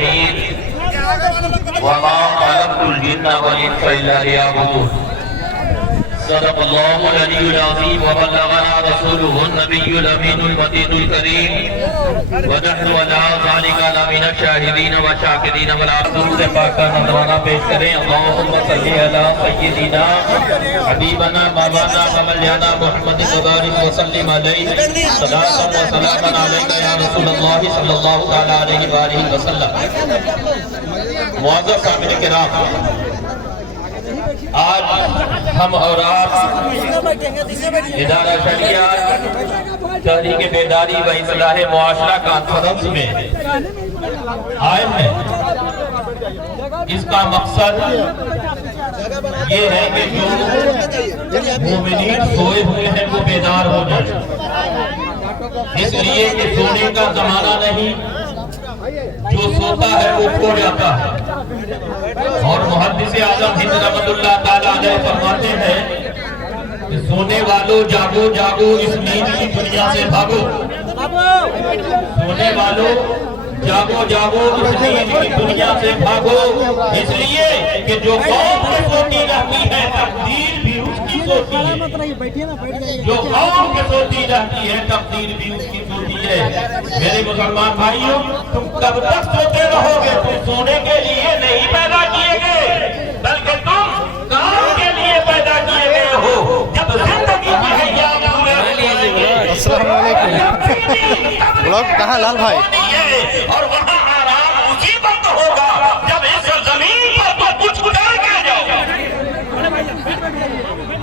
शहीद वमा खलक़तुल जिन्ना वल इंसा इल्ला लियअबुदून। सदक़ल्लाहुल अलीयुल अज़ीम व बल्लगना रसूलुहुन नबियुल अमीनुल मतीनुल करीम व नहनु अला ज़ालिका लमिनश शाहिदीन व शाकिरीन व दुरूद पाक का नज़राना पेश करें। अल्लाहुम्मा सल्लि अला सय्यिदिना हबीबना मौलाना व मौलाना मुहम्मद व बारिक व सल्लिम अलैहि सलातन व सलामन अलैका या रसूलल्लाह सल्लल्लाहु तआला अलैहि व आलिहि वसल्लम। मुअज़्ज़ज़ सामिन किराम, आज हम और आप इदारा शरिया तहरीक बेदारी व इस्लाह मुआशरा कॉन्फ्रेंस में आए हैं। इसका मकसद ये है कि जो मोमिनीन सोए हुए हैं वो बेदार हो जाए, इसलिए कि सोने का जमाना नहीं, जो सोता है वो खो जाता है। और मुहद्दिस आज़म हिंद रहमतुल्लाह ताला अलैह फरमाते हैं कि सोने वालों जागो जागो, इस नींद की दुनिया से भागो। सोने वालों जागो जागो, इस नींद की दुनिया से भागो, इसलिए कि जो कौम में सोती रहती है तकदीर भी उसकी सोती है। जो कौम में सोती रहती है तकदीर भी उसकी सोती है। मेरे मुसलमान भाइयों, तुम कब तक सोते रहोगे? तुम सोने के लिए नहीं पैदा किए गए, बल्कि तुम काम के लिए पैदा किए गए हो। जब जिंदगी की हैया पूरे अस्सलाम वालेकुम। ब्लॉग कहाँ लाल भाई? और वहाँ आराम उसी वक्त होगा जब इस जमीन पर तो कुछ करके जाओ।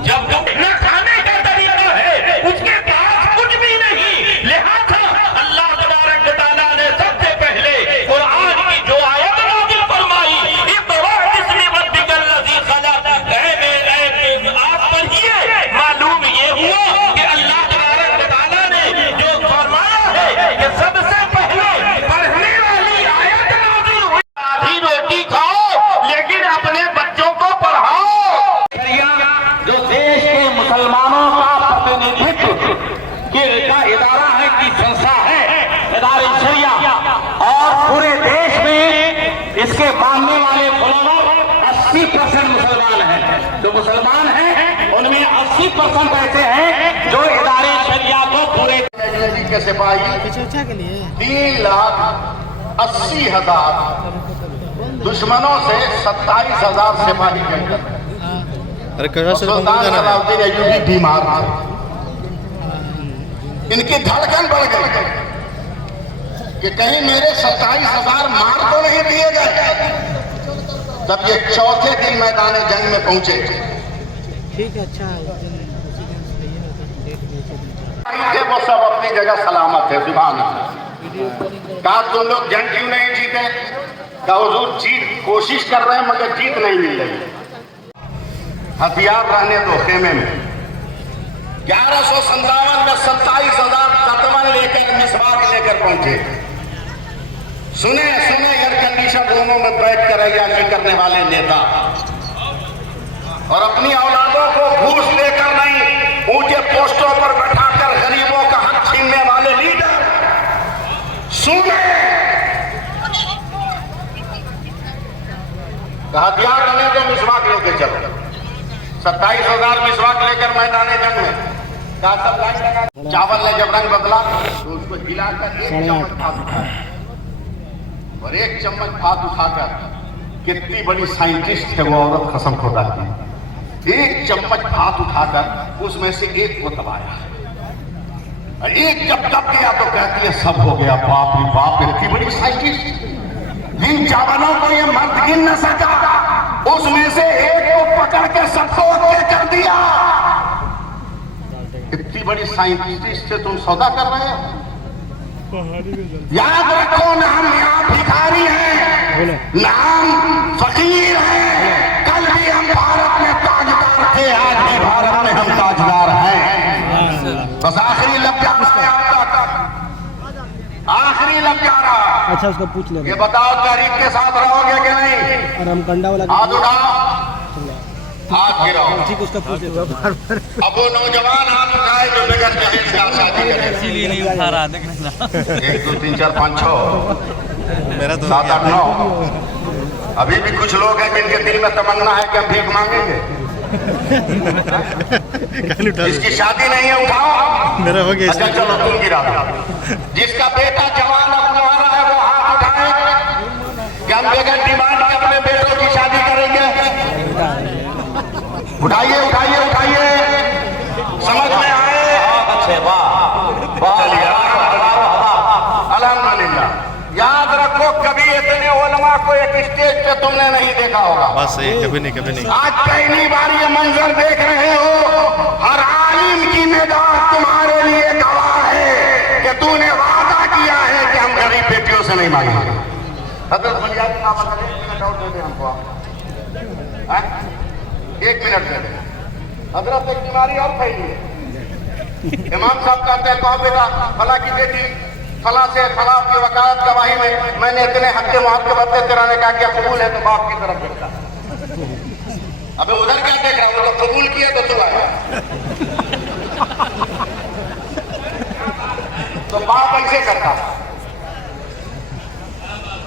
जब न खाने का तरीका है, उसके पास कुछ भी नहीं, लिहाजा अल्लाह तबारक व तआला ने सबसे पहले कुरान की जो आयत नाज़िल फरमाई, इक़रा बिस्मि रब्बिकल लज़ी खलक़, आप पढ़िए। मालूम ये हुआ कि अल्लाह तबारक व तआला ने जो फरमाया है कि सबसे पहले पढ़ने वाली आयत नाज़िल हुई, आधी रोटी खाओ लेकिन अपने बच्चों को पढ़ाओ। जो देश के मुसलमानों का प्रतिनिधित्व का इदारा है, की संस्था है इदारे शरिया, और पूरे देश में इसके मानने वाले फॉलोवर 80% मुसलमान हैं। जो मुसलमान हैं उनमें 80% ऐसे हैं जो इदारे शरिया को पूरे के सिपाही 3,80,000 दुश्मनों से 27,000 सिपाही के अंदर। सुल्तान सलाउद्दीन अय्यूबी बीमार थे, इनकी धड़कन बढ़ गई कि कहीं मेरे 27,000 मार तो नहीं दिए गए। तब ये चौथे दिन मैदान जंग में पहुंचे। ठीक है, अच्छा वो सब अपनी जगह सलामत है। सुभान अल्लाह। कहा तुम लोग जंग क्यों नहीं जीते? कहा हुजूर जीत कोशिश कर रहे हैं मगर जीत नहीं मिल रही। हथियार रहने दो खेमे में। 1157 में 27,000 ततवन लेकर मिसवाक लेकर पहुंचे। सुने सुने एयर कंडीशन रूमों में बैठ कर अय्याशी करने वाले नेता और अपनी औलादों को घूस लेकर नहीं, ऊंचे पोस्टों पर बैठाकर गरीबों का हक छीनने वाले लीडर। सुने हथियार रहने दो, मिसवाक लेकर चलो। 27,000 मिसवाक लेकर मैदान जंग में चावल ने जब रंग बदला तो उसको हिलाकर एक चम्मच भात उठाया, और एक चम्मच भात उठाकर कितनी बड़ी साइंटिस्ट है वो औरत कसम खुदा की, एक चम्मच भात उठाकर उसमें से एक को दबाया, और एक जब दब गया तो कहती है सब हो गया। बाप रे बाप, इतनी बड़ी साइंटिस्ट। जिन चावलों को ये मर्द गिन न सका उसमें से एक को पकड़ के सबको ओके कर दिया। इतनी बड़ी साइंटिस्ट से तुम सौदा कर रहे हो? याद रखो ना, हम यहाँ भिखारी हैं, नाम फकीर हैं। कल भी हम भारत में ताजदार थे, आज भी भारत में हम ताजदार हैं। बस आखिरी लफ्ज़ आ रहा है आपका, आखिरी लफ्ज़ आ रहा। अच्छा उसको पूछ ले। ये बताओ तहरीक के साथ रहोगे कि नहीं? और हम कंडा वाला हाथ उठाओ। हाथ गिराओ। ठीक उसका पूछ लेता हूँ। अब वो नौजवान हाथ उठाए जो बगैर दहेज का शादी करे। इसीलिए नहीं उठा रहा देखना ना। 1 2 3 4 5 6 मेरा तो 7 8 9। अभी भी कुछ लोग हैं जिनके दिल में तमन्ना है कि हम भीख मांगेंगे। कान उठा जिसकी शादी नहीं है उठाओ। मेरा हो गया अच्छा चलो तुम गिरा दो। जिसका बेटा जवान अब कुंवारा है वो हाथ उठाए कि हम बगैर डिमांड के अपने बेटों की शादी करेंगे। उठाइए उठाइए उठाइए, समझ में आए? अच्छे वाह चलिए अल्हम्दुलिल्लाह। याद रखो कभी इतने उलमा को एक स्टेज पे तुमने नहीं देखा होगा। बस सही, कभी नहीं कभी नहीं। आज पहली बार ये मंजर देख रहे हो। हर आलिम की निगाह तुम्हारे लिए गवाह है कि तूने वादा किया है कि हम गरीब बेटियों से नहीं मांगेंगे। हजरत बलिया की नाम करें, 1 मिनट और दे दें हमको आप। 1 मिनट दे दें। हजरत एक बीमारी और फैली है। इमाम साहब कहते हैं कहो बेटा फला की बेटी फला से फला की वकालत गवाही में मैंने इतने हक्के मुहक्के बदले तेरा ने कहा क्या कबूल है तो बाप की तरफ देखता। अबे उधर क्या देख रहा, वो तो कबूल किया तो तू आया। तो बाप ऐसे करता,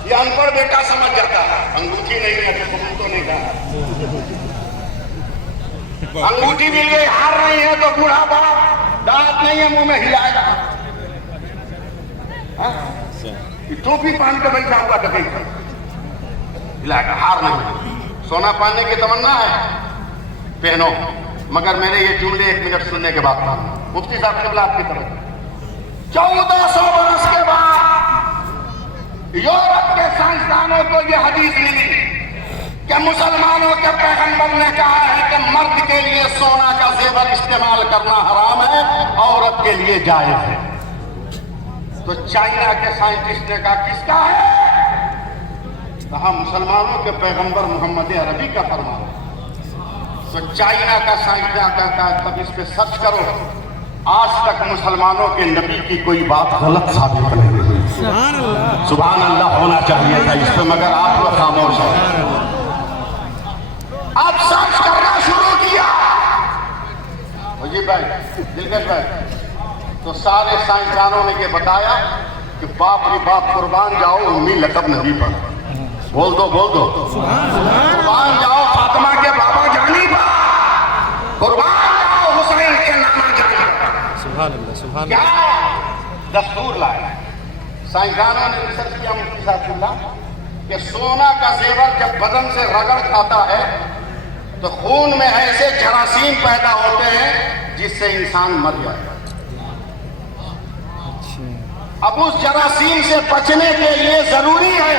ये अनपढ़ बेटा समझ जाता है अंगूठी नहीं है तो कबूल तो नहीं था। अंगूठी मिल गई हार नहीं है तो बूढ़ा बाप दांत नहीं है मुंह में हिलाएगा। टोपी पहन के बैठा हुआ डकैत हिलाएगा, हार नहीं। सोना पहनने की तमन्ना है पहनो, मगर मेरे ये जुमले 1 मिनट सुनने के बाद मुफ्ती साहब किबला आपकी तरफ 1400 बरस के बाद यूरोप के साइंसदानों को ये हदीस मिली कि मुसलमानों के पैगंबर ने कहा है कि मर्द के लिए सोना का जेवर इस्तेमाल करना हराम है, औरत के लिए जायज है। तो चाइना के साइंटिस्ट ने कहा किसका है? कहा मुसलमानों के पैगंबर मोहम्मद अरबी का फरमान। तो चाइना का साइंसदान कहता है तब इस पे सर्च करो, आज तक मुसलमानों के नबी की कोई बात गलत साबित नहीं हुई। सुभान अल्लाह होना चाहिए था इस पे, मगर आप लोग खामोश हैं। अब सर्च करना शुरू किया जी भाई दिलकश भाई, तो सारे साइंसदानों ने ये बताया कि बाप रे बाप कुर्बान जाओ उम्मी लकब नबी पर। बोल दो कुर्बान जाओ फातिमा के बाबा जानी पर, कुर्बान जाओ हुसैन के नाना जानी पर। सुभान अल्लाह सुभान क्या दस्तूर लाया साइंसदानों ने रिसर्च किया मुफ्ती साहब कि सोना का जेवर जब बदन से रगड़ खाता है तो खून में ऐसे जरासीम पैदा होते हैं जिससे इंसान मर जाए। अब उस जरासीम से बचने के लिए जरूरी है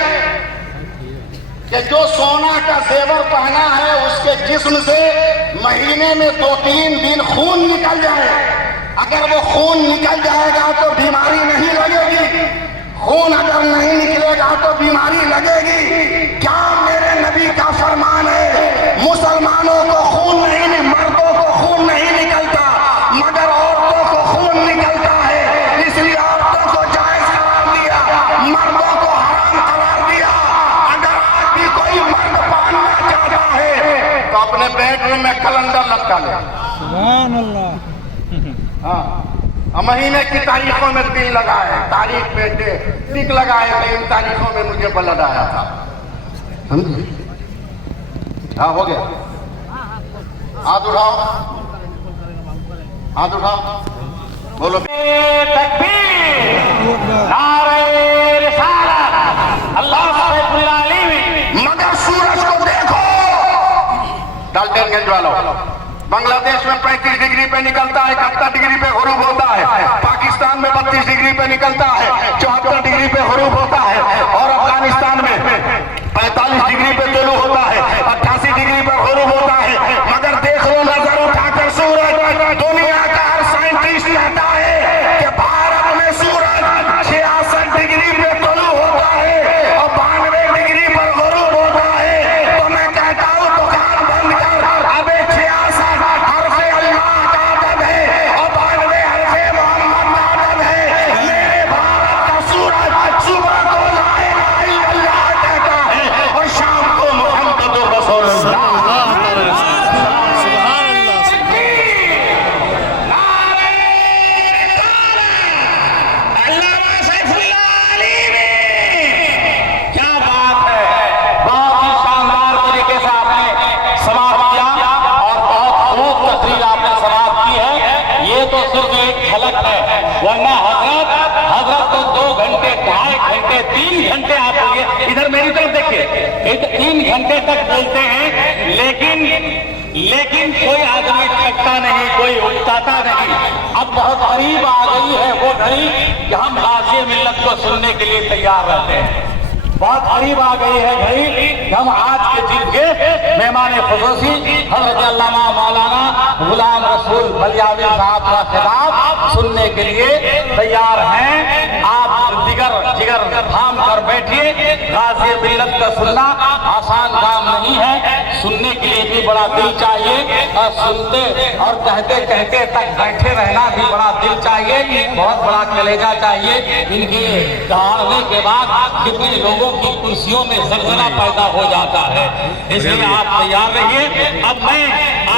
कि जो सोना का जेवर पहना है उसके जिस्म से महीने में 2-3 दिन खून निकल जाए। अगर वो खून निकल जाएगा तो बीमारी नहीं लगेगी, खून अगर नहीं निकलेगा तो बीमारी लगेगी। क्या मेरे नबी का फरमान है मुसलमानों को खून नहीं, मर्दों को खून नहीं निकलता मगर औरतों को खून निकलता है, इसलिए औरतों को जायज करार दिया, मर्दों को हराम करार दिया। अगर आज भी कोई मर्द पालना चाहता है तो अपने बेडरूम में कैलेंडर लटका ले। सुभान अल्लाह। हाँ, महीने की तारीखों में दिल लगाए, तारीख पे टिक लगाए तो इन तारीखों में मुझे ब्लड आया था। समझिए? हाँ हो गया। हाथ उठाओ, हाथ उठाओ, बोलो तकबीर, नारे रिसालत, अल्लाह रब्बुल आलमीन। मगर सूरज को देखो, डाल्टनगंज वालों, बांग्लादेश में 35 डिग्री पे निकलता है, 71 डिग्री पे हुरूब होता है, पाकिस्तान में 32 डिग्री पे निकलता है, 74 डिग्री पे हुरूब होता है, और अफगानिस्तान में 45 डिग्री पे तुलू होता है, 88 डिग्री पे हुरूब होता है। मगर देख लो नजर उठाकर सूरज, दुनिया का हर साइंटिस्ट कहता है कि भारत में सूरज 66 डिग्री पे तुलू होता है और 92 डिग्री पर हुरूब होता है। तो मैं कहता हूँ दुकान बंद कर, अबे 66 हरफे अल्लाह का अदब है और 92 हरफे मोहम्मद का अदब है। मेरे भारत का सूरज सुबह को लेकिन कोई आदमी थकता नहीं, कोई उकताता नहीं। अब बहुत करीब आ गई है वो घड़ी कि हम गाज़ी मिल्लत को सुनने के लिए तैयार रहते हैं। बहुत करीब आ गई है घड़ी कि हम आज के दिन के मेहमान खुसूसी हज़रत अल्लामा मौलाना गुलाम रसूल बलियावी साहब का खिताब सुनने के लिए तैयार हैं। आप जिगर थाम कर बैठिए। गाज़ी मिल्लत का सुनना आसान काम नहीं है, सुनने के लिए भी बड़ा दिल चाहिए और सुनते और कहते कहते तक बैठे रहना भी बड़ा दिल चाहिए, बहुत बड़ा कलेजा चाहिए। इनके दहाड़ने के बाद कितने लोगों की कुर्सियों में जलजला पैदा हो जाता है, इसलिए आप तैयार रहिए। अब मैं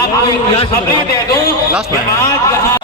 आपको एक खबरी दे दूं कि आज यहाँ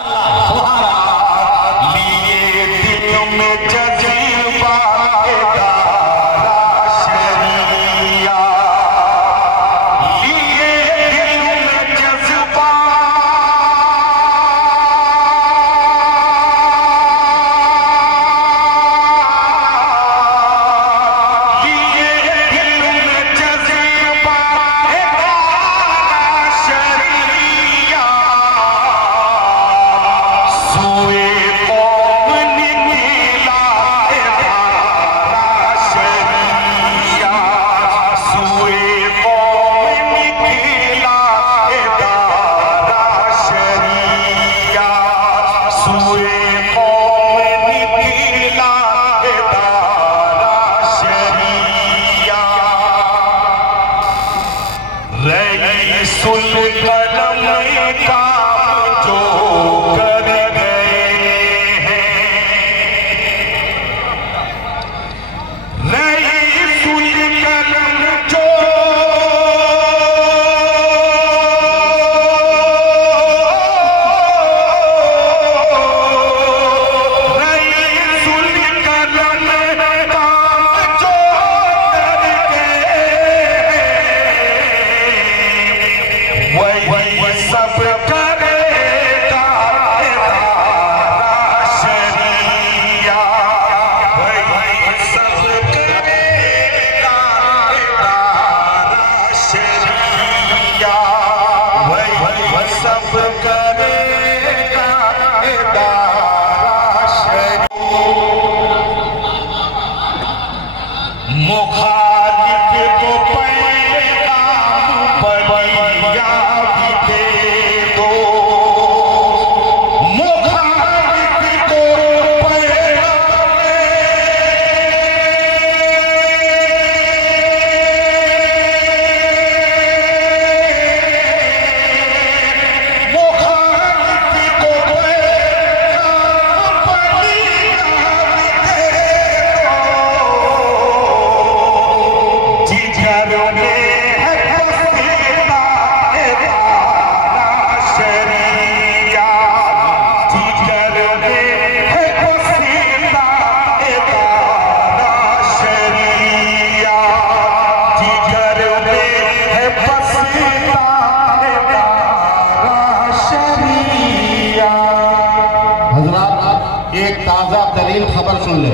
खबर सुन ले।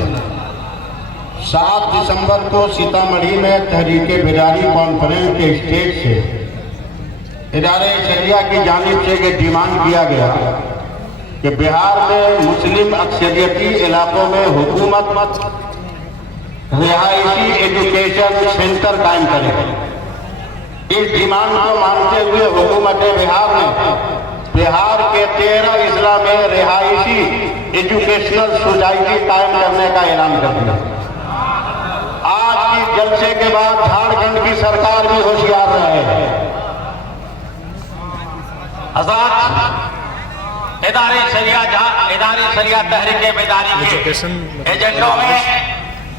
7 दिसंबर को सीतामढ़ी में तहरीके बेदारी कॉन्फ्रेंस के स्टेज से इदारे शरिया की जानिब से ये डिमांड किया गया कि बिहार में मुस्लिम अक्सरियती इलाकों में हुकूमत रिहायशी एजुकेशन सेंटर कायम करे। इस डिमांड को मानते हुए हुकूमत बिहार ने बिहार के 13 अजला में रिहायशी एजुकेशनल सोसाइटी कायम करने का ऐलान कर दिया। आज की जलसे के बाद झारखंड की सरकार भी होशियार रहे। इदारे शरिया तहरीके बेदारी के एजेंडों में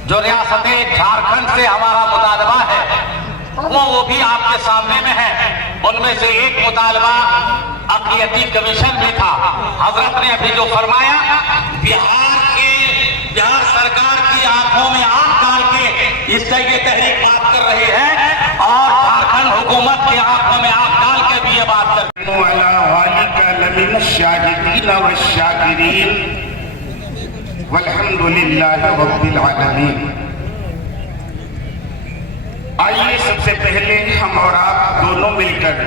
जो रियासत झारखंड से हमारा मुतालबा है वो भी आपके सामने में है। उनमें से एक मुतालबा अक़लियती कमीशन भी था। हजरत ने अभी जो फरमाया, बिहार सरकार की आंखों में आंख डाल के इससे ये तहरीक बात कर रही है और झारखंड हुकूमत की आंखों में आंख डाल के भी ये बात कर आइए सबसे पहले हम और आप दोनों मिलकर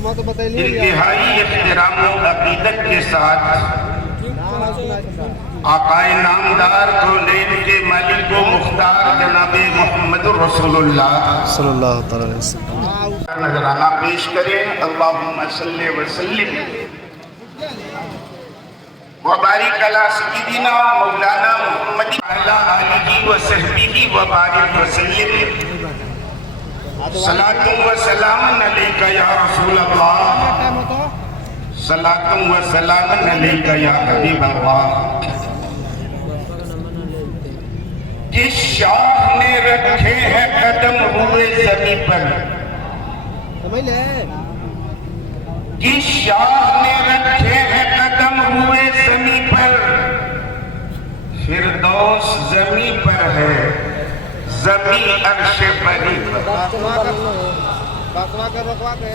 इंतहाई इख्तिराम व अकीदत के साथ आकाए नामदार कौनैन के मालिक व मुख्तार जनाब मोहम्मद रसूलुल्लाह सल्लल्लाहु अलैहि वसल्लम नजराना पेश करें। अल्लाहुम्मा सल्ली व सल्लिम व बारिक अला सय्यिदिना मौलाना मुहम्मद अला आलिहि व सहबिहि व बारिक व सल्लिम। सलातुम व सलामुन अलैका या रसूल अल्लाह, सलातुम व सलामुन अलैका या हबीब अल्लाह। जिस शाह ने रखे हैं कदम हुए ज़मीन पर, जिस शाह ने रखे हैं कदम हुए ज़मीन पर, फिरदौस ज़मीन पर है, ज़मीन अर्श परी पर।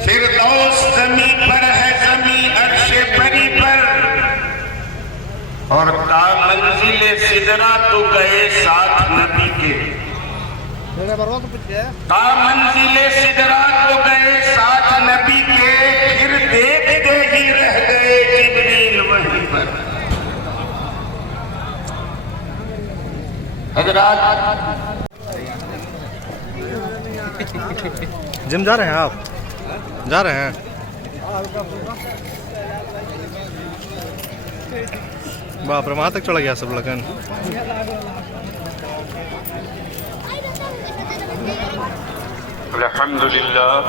फिरदौस ज़मीन पर है, ज़मीन अर्श परी पर। और ता मंजिले सिदरा तो गए साथ नबी के, ता मंजिले सिदरा तो गए साथ नबी के, फिर देखते ही रह गए जिब्रील वहीं पर। हजरात, जिम जा रहे हैं आप? जा रहे हैं? बाप रे, वहाँ तक चला गया सब लगन। अल्हम्दुलिल्लाह,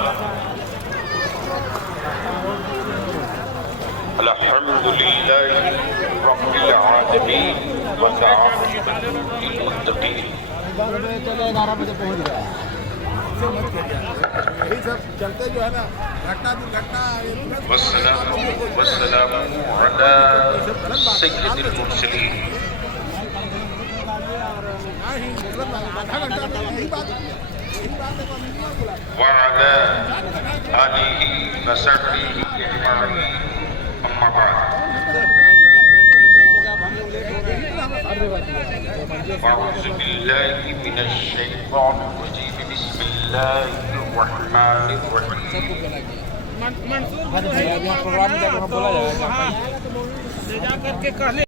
अल्हम्दुलिल्लाह रब्बिल आलमीन व आक़िबतुल मुत्तक़ीन। वस्सलामु वस्सलामु अला सय्यिदिल मुरसलीन व अला आलिहि व सहबिहि अजमईन, अम्मा बाद। अऊज़ु बिल्लाहि मिनश शैतानिर रजीम, बिस्मिल्लाहिर रहमानिर रहीम।